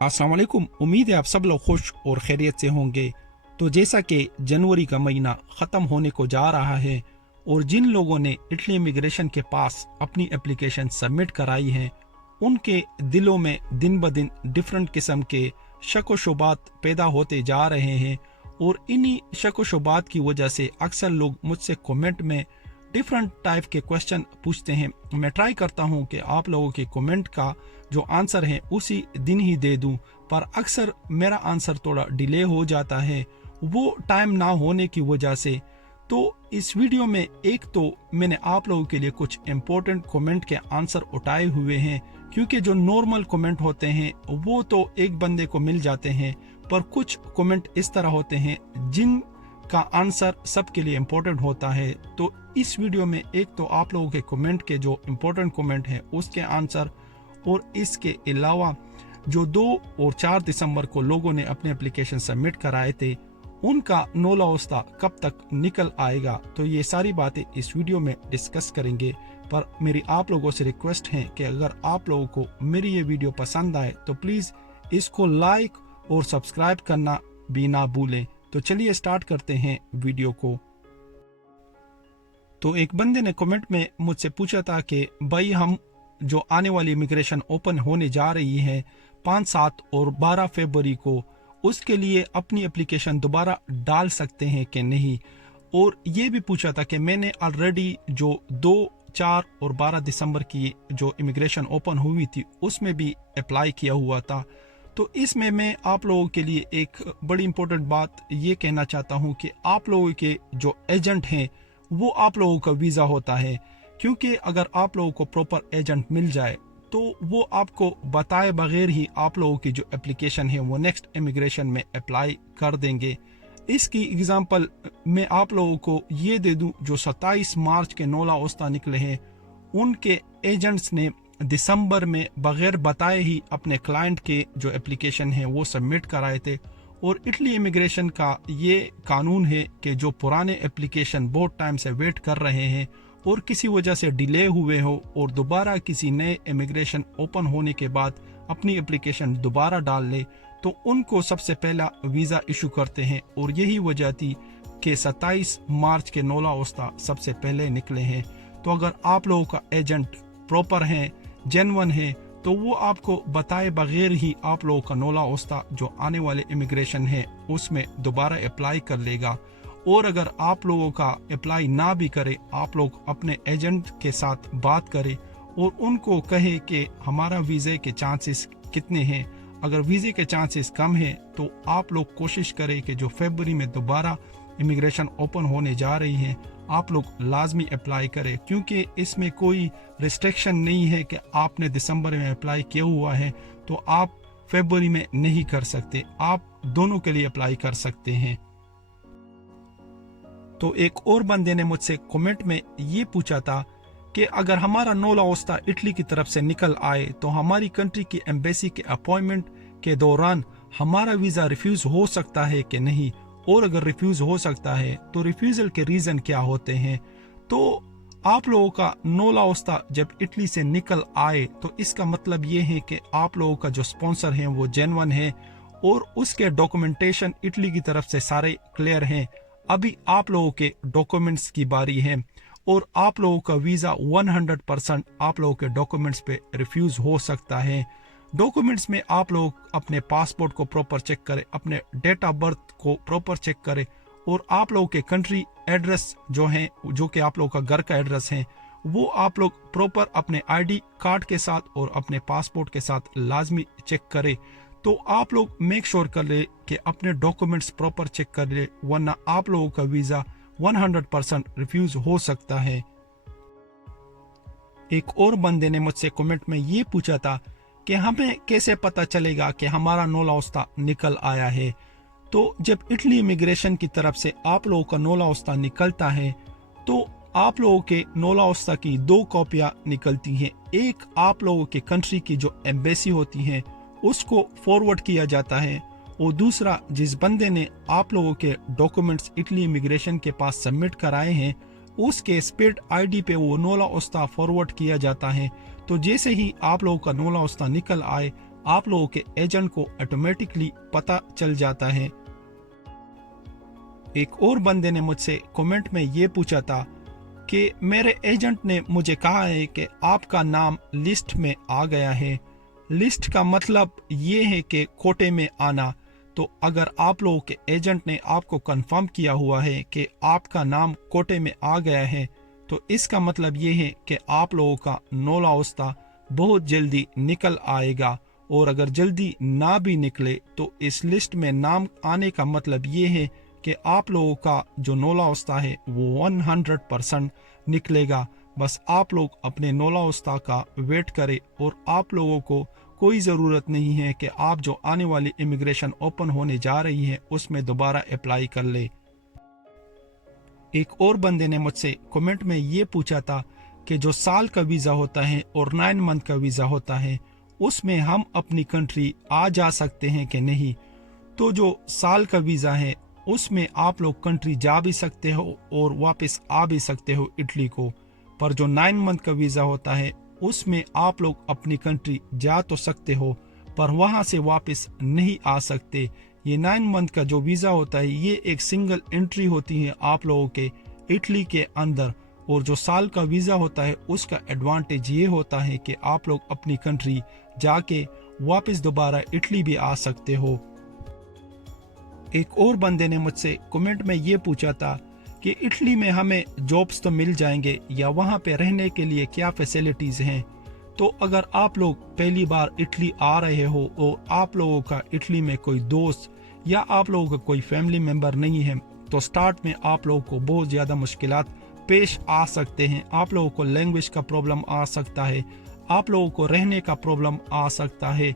अस्सलाम वालेकुम। उम्मीद है आप सब लोग खुश और खैरियत से होंगे। तो जैसा कि जनवरी का महीना ख़त्म होने को जा रहा है और जिन लोगों ने इटली इमिग्रेशन के पास अपनी एप्लीकेशन सबमिट कराई है, उनके दिलों में दिन ब दिन डिफरेंट किस्म के शक व शुबात पैदा होते जा रहे हैं और इन्हीं शक व शुबात की वजह से अक्सर लोग मुझसे कमेंट में डिफरेंट टाइप के क्वेश्चन पूछते हैं। मैं ट्राई करता हूं कि आप लोगों के कमेंट का जो आंसर है उसी दिन ही दे दूं, पर अक्सर मेरा आंसर थोड़ा डिले हो जाता है वो टाइम ना होने की वजह से। तो इस वीडियो में एक तो मैंने आप लोगों के लिए कुछ इम्पोर्टेंट कमेंट के आंसर उठाए हुए हैं, क्योंकि जो नॉर्मल कमेंट होते हैं वो तो एक बंदे को मिल जाते हैं, पर कुछ कमेंट इस तरह होते हैं जिन का आंसर सबके लिए इम्पोर्टेंट होता है। तो इस वीडियो में एक तो आप लोगों के कमेंट के जो इम्पोर्टेंट कमेंट हैं उसके आंसर, और इसके अलावा जो 2 और 4 दिसंबर को लोगों ने अपने एप्लीकेशन सबमिट कराए थे उनका नोला ओस्ता कब तक निकल आएगा, तो ये सारी बातें इस वीडियो में डिस्कस करेंगे। पर मेरी आप लोगों से रिक्वेस्ट है कि अगर आप लोगों को मेरी ये वीडियो पसंद आए तो प्लीज़ इसको लाइक और सब्सक्राइब करना भी ना भूलें। तो चलिए स्टार्ट करते हैं वीडियो को। तो एक बंदे ने कमेंट में मुझसे पूछा था कि भाई हम जो आने वाली इमिग्रेशन ओपन होने जा रही है 5, 7 और 12 फरवरी को, उसके लिए अपनी एप्लीकेशन दोबारा डाल सकते हैं कि नहीं। और ये भी पूछा था कि मैंने ऑलरेडी जो 2, 4 और 12 दिसंबर की जो इमिग्रेशन ओपन हुई थी उसमें भी अप्लाई किया हुआ था। तो इसमें मैं आप लोगों के लिए एक बड़ी इंपॉर्टेंट बात ये कहना चाहता हूँ कि आप लोगों के जो एजेंट हैं वो आप लोगों का वीज़ा होता है, क्योंकि अगर आप लोगों को प्रॉपर एजेंट मिल जाए तो वो आपको बताए बगैर ही आप लोगों की जो एप्लीकेशन है वो नेक्स्ट इमिग्रेशन में अप्लाई कर देंगे। इसकी एग्जांपल मैं आप लोगों को ये दे दूं, जो 27 मार्च के नोला ओस्ता निकले हैं उनके एजेंट्स ने दिसंबर में बगैर बताए ही अपने क्लाइंट के जो एप्लीकेशन है वो सबमिट कराए थे। और इटली इमिग्रेशन का ये कानून है कि जो पुराने एप्लीकेशन बहुत टाइम से वेट कर रहे हैं और किसी वजह से डिले हुए हो और दोबारा किसी नए इमिग्रेशन ओपन होने के बाद अपनी एप्लीकेशन दोबारा डाल ले, तो उनको सबसे पहला वीज़ा इशू करते हैं। और यही वजह थी कि 27 मार्च के नोला ओस्ता सबसे पहले निकले हैं। तो अगर आप लोगों का एजेंट प्रॉपर है, जेन्युइन है, तो वो आपको बताए बगैर ही आप लोगों का नोला ओस्ता जो आने वाले इमिग्रेशन है उसमें दोबारा अप्लाई कर लेगा। और अगर आप लोगों का अप्लाई ना भी करे, आप लोग अपने एजेंट के साथ बात करें और उनको कहे कि हमारा वीज़े के चांसेस कितने हैं। अगर वीज़े के चांसेस कम हैं तो आप लोग कोशिश करें कि जो फरवरी में दोबारा इमिग्रेशन ओपन होने जा रही हैं आप लोग लाजमी अप्लाई करें, क्योंकि इसमें कोई रिस्ट्रिक्शन नहीं है कि आपने दिसंबर में अप्लाई किया हुआ है तो आप फरवरी में नहीं कर सकते, आप दोनों के लिए अप्लाई कर सकते हैं। तो एक और बंदे ने मुझसे कमेंट में ये पूछा था कि अगर हमारा नोला ओस्ता इटली की तरफ से निकल आए तो हमारी कंट्री की एम्बेसी के अपॉइंटमेंट के दौरान हमारा वीज़ा रिफ्यूज़ हो सकता है कि नहीं, और अगर रिफ्यूज़ हो सकता है तो रिफ्यूज़ल के रीज़न क्या होते हैं। तो आप लोगों का नोला ओस्ता जब इटली से निकल आए तो इसका मतलब ये है कि आप लोगों का जो स्पॉन्सर है वो जेन्युइन है और उसके डॉक्यूमेंटेशन इटली की तरफ से सारे क्लियर हैं। अभी आप लोगों के डॉक्यूमेंट्स की बारी है और आप लोगों का वीज़ा 100% आप लोगों के डॉक्यूमेंट्स पे रिफ्यूज़ हो सकता है। डॉक्यूमेंट्स में आप लोग अपने पासपोर्ट को प्रॉपर चेक करें, अपने डेट ऑफ बर्थ को प्रॉपर चेक करें और आप लोगों के कंट्री एड्रेस जो हैं, जो कि आप लोगों का घर का एड्रेस है, वो आप लोग प्रॉपर अपने आईडी कार्ड के साथ और अपने पासपोर्ट के साथ लाजमी चेक करें। तो आप लोग मेक श्योर कर ले कि अपने डॉक्यूमेंट्स प्रॉपर चेक कर ले, वरना आप लोगों का वीज़ा 100% रिफ्यूज़ हो सकता है। एक और बंदे ने मुझसे कमेंट में ये पूछा था कि हमें कैसे पता चलेगा कि हमारा नोला ओस्ता निकल आया है। तो जब इटली इमिग्रेशन की तरफ से आप लोगों का नोला ओस्ता निकलता है तो आप लोगों के नोला ओस्ता की 2 कॉपियाँ निकलती हैं। एक आप लोगों के कंट्री की जो एम्बेसी होती है उसको फॉरवर्ड किया जाता है, और दूसरा जिस बंदे ने आप लोगों के डॉक्यूमेंट्स इटली इमिग्रेशन के पास सबमिट कराए हैं उसके स्पेड आईडी पे वो नोला ओस्ता फॉरवर्ड किया जाता है। तो जैसे ही आप लोगों का नोला ओस्ता निकल आए आप लोगों के एजेंट को ऑटोमेटिकली पता चल जाता है। एक और बंदे ने मुझसे कमेंट में ये पूछा था कि मेरे एजेंट ने मुझे कहा है कि आपका नाम लिस्ट में आ गया है। लिस्ट का मतलब ये है कि कोटे में आना। तो अगर आप लोगों के एजेंट ने आपको कंफर्म किया हुआ है कि आपका नाम कोटे में आ गया है, तो इसका मतलब ये है कि आप लोगों का नोला उस्ता बहुत जल्दी निकल आएगा। और अगर जल्दी ना भी निकले तो इस लिस्ट में नाम आने का मतलब ये है कि आप लोगों का जो नोला उस्ता है वो 100% निकलेगा। बस आप लोग अपने नोला उस्ता का वेट करें और आप लोगों को कोई ज़रूरत नहीं है कि आप जो आने वाली इमिग्रेशन ओपन होने जा रही है उसमें दोबारा अप्लाई कर ले। एक और बंदे ने मुझसे कमेंट में ये पूछा था कि जो साल का वीज़ा होता है और 9 मंथ का वीज़ा होता है उसमें हम अपनी कंट्री आ जा सकते हैं कि नहीं। तो जो साल का वीज़ा है उसमें आप लोग कंट्री जा भी सकते हो और वापस आ भी सकते हो इटली को। पर जो 9 मंथ का वीज़ा होता है उसमें आप लोग अपनी कंट्री जा तो सकते हो पर वहां से वापस नहीं आ सकते। ये 9 मंथ का जो वीज़ा होता है ये एक सिंगल एंट्री होती है आप लोगों के इटली के अंदर। और जो साल का वीज़ा होता है उसका एडवांटेज ये होता है कि आप लोग अपनी कंट्री जाके वापस दोबारा इटली भी आ सकते हो। एक और बंदे ने मुझसे कमेंट में ये पूछा था कि इटली में हमें जॉब्स तो मिल जाएंगे या वहाँ पे रहने के लिए क्या फैसिलिटीज़ हैं। तो अगर आप लोग पहली बार इटली आ रहे हो और आप लोगों का इटली में कोई दोस्त या आप लोगों का कोई फैमिली मेम्बर नहीं है तो स्टार्ट में आप लोगों को बहुत ज़्यादा मुश्किलात पेश आ सकते हैं। आप लोगों को लैंग्वेज का प्रॉब्लम आ सकता है, आप लोगों को रहने का प्रॉब्लम आ सकता है,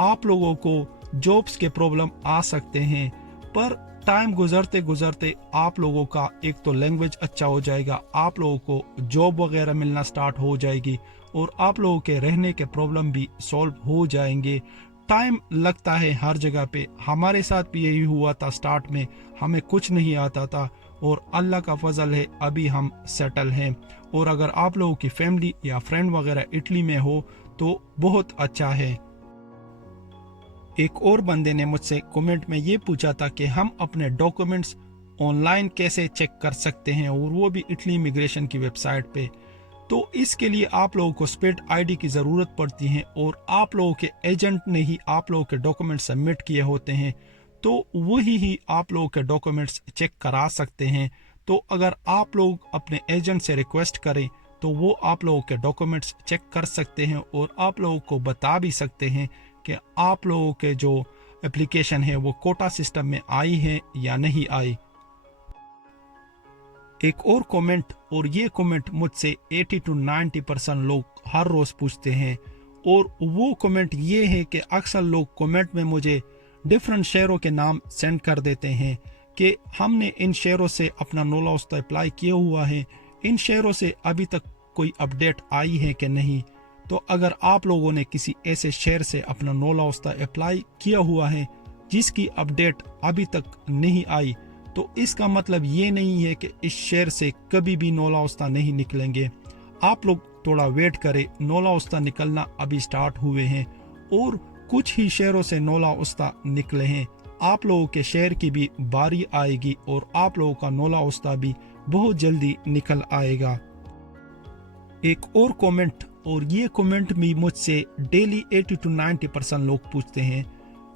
आप लोगों को जॉब्स के प्रॉब्लम आ सकते हैं। पर टाइम गुजरते गुजरते आप लोगों का एक तो लैंग्वेज अच्छा हो जाएगा, आप लोगों को जॉब वगैरह मिलना स्टार्ट हो जाएगी और आप लोगों के रहने के प्रॉब्लम भी सॉल्व हो जाएंगे। टाइम लगता है हर जगह पे, हमारे साथ भी यही हुआ था। स्टार्ट में हमें कुछ नहीं आता था और अल्लाह का फजल है अभी हम सेटल हैं। और अगर आप लोगों की फैमिली या फ्रेंड वगैरह इटली में हो तो बहुत अच्छा है। एक और बंदे ने मुझसे कमेंट में ये पूछा था कि हम अपने डॉक्यूमेंट्स ऑनलाइन कैसे चेक कर सकते हैं और वो भी इटली इमिग्रेशन की वेबसाइट पे। तो इसके लिए आप लोगों को स्पेड आईडी की ज़रूरत पड़ती है और आप लोगों के एजेंट ने ही आप लोगों के डॉक्यूमेंट सबमिट किए होते हैं तो वही ही आप लोगों के डॉक्यूमेंट्स चेक करा सकते हैं। तो अगर आप लोग अपने एजेंट से रिक्वेस्ट करें तो वो आप लोगों के डॉक्यूमेंट्स चेक कर सकते हैं और आप लोगों को बता भी सकते हैं कि आप लोगों के जो एप्लीकेशन है वो कोटा सिस्टम में आई है या नहीं आई। एक और कमेंट, और ये कमेंट मुझसे 80 to 90% लोग हर रोज पूछते हैं, और वो कमेंट ये है कि अक्सर लोग कमेंट में मुझे डिफरेंट शहरों के नाम सेंड कर देते हैं कि हमने इन शहरों से अपना नोला उस्ता अप्लाई किया हुआ है, इन शहरों से अभी तक कोई अपडेट आई है कि नहीं। तो अगर आप लोगों ने किसी ऐसे शहर से अपना नोला उस्ता अप्लाई किया हुआ है जिसकी अपडेट अभी तक नहीं आई, तो इसका मतलब ये नहीं है कि इस शहर से कभी भी नोला उस्ता नहीं निकलेंगे। आप लोग थोड़ा वेट करें, नोला उस्ता निकलना अभी स्टार्ट हुए हैं और कुछ ही शहरों से नोला उस्ता निकले हैं। आप लोगों के शहर की भी बारी आएगी और आप लोगों का नोला उस्ता भी बहुत जल्दी निकल आएगा। एक और कमेंट, और ये कमेंट भी मुझसे डेली 80 to 90% लोग पूछते हैं,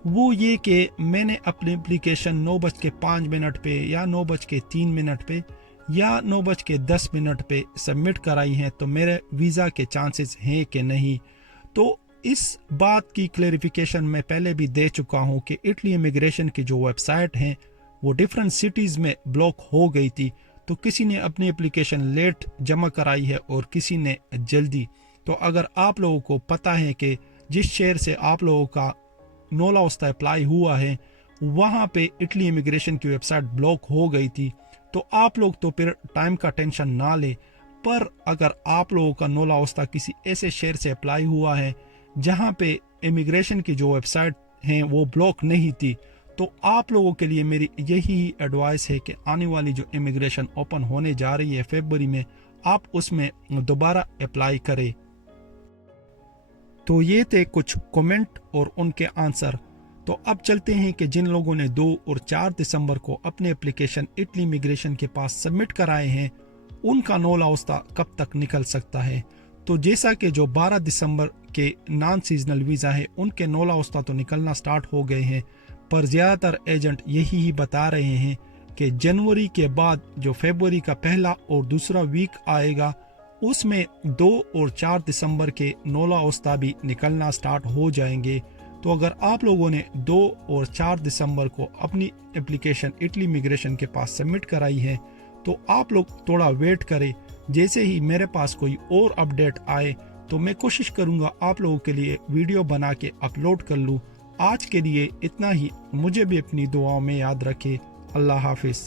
वो ये कि मैंने अपनी एप्लीकेशन 9:05 पे या 9:03 पे या 9:10 पे सबमिट कराई है, तो मेरे वीज़ा के चांसेस हैं कि नहीं। तो इस बात की क्लैरिफिकेशन मैं पहले भी दे चुका हूँ कि इटली इमिग्रेशन की जो वेबसाइट है वो डिफरेंट सिटीज़ में ब्लॉक हो गई थी। तो किसी ने अपनी एप्लीकेशन लेट जमा कराई है और किसी ने जल्दी। तो अगर आप लोगों को पता है कि जिस शहर से आप लोगों का नोला उस्ता अप्लाई हुआ है वहाँ पे इटली इमिग्रेशन की वेबसाइट ब्लॉक हो गई थी, तो आप लोग तो फिर टाइम का टेंशन ना ले। पर अगर आप लोगों का नोला उस्ता किसी ऐसे शहर से अप्लाई हुआ है जहाँ पे इमिग्रेशन की जो वेबसाइट हैं वो ब्लॉक नहीं थी, तो आप लोगों के लिए मेरी यही एडवाइस है कि आने वाली जो इमिग्रेशन ओपन होने जा रही है फरवरी में, आप उसमें दोबारा अप्लाई करें। تو یہ تھے کچھ کمنٹ اور ان کے آنسر۔ تو اب چلتے ہیں کہ جن لوگوں نے 2 اور 4 دسمبر کو اپنے اپلیکیشن اٹلی امیگریشن کے پاس سبمٹ کرائے ہیں ان کا نولا وسطی کب تک نکل سکتا ہے۔ تو جیسا کہ جو 12 دسمبر کے نان سیزنل ویزا ہے ان کے نولا وسطی تو نکلنا سٹارٹ ہو گئے ہیں، پر زیادہ تر ایجنٹ یہی ہی بتا رہے ہیں کہ جنوری کے بعد جو فیبروری کا پہلا اور دوسرا ویک آئے گا اس میں 2 اور 4 دسمبر کے نولا وسطی بھی نکلنا سٹارٹ ہو جائیں گے۔ تو اگر آپ لوگوں نے 2 اور 4 دسمبر کو اپنی اپلیکیشن اٹلی امیگریشن کے پاس سبمٹ کرائی ہے تو آپ لوگ تھوڑا ویٹ کریں، جیسے ہی میرے پاس کوئی اور اپڈیٹ آئے تو میں کوشش کروں گا آپ لوگوں کے لیے ویڈیو بنا کے اپلوڈ کر لوں۔ آج کے لیے اتنا ہی، مجھے بھی اپنی دعاؤں میں یاد رکھے۔ اللہ حافظ۔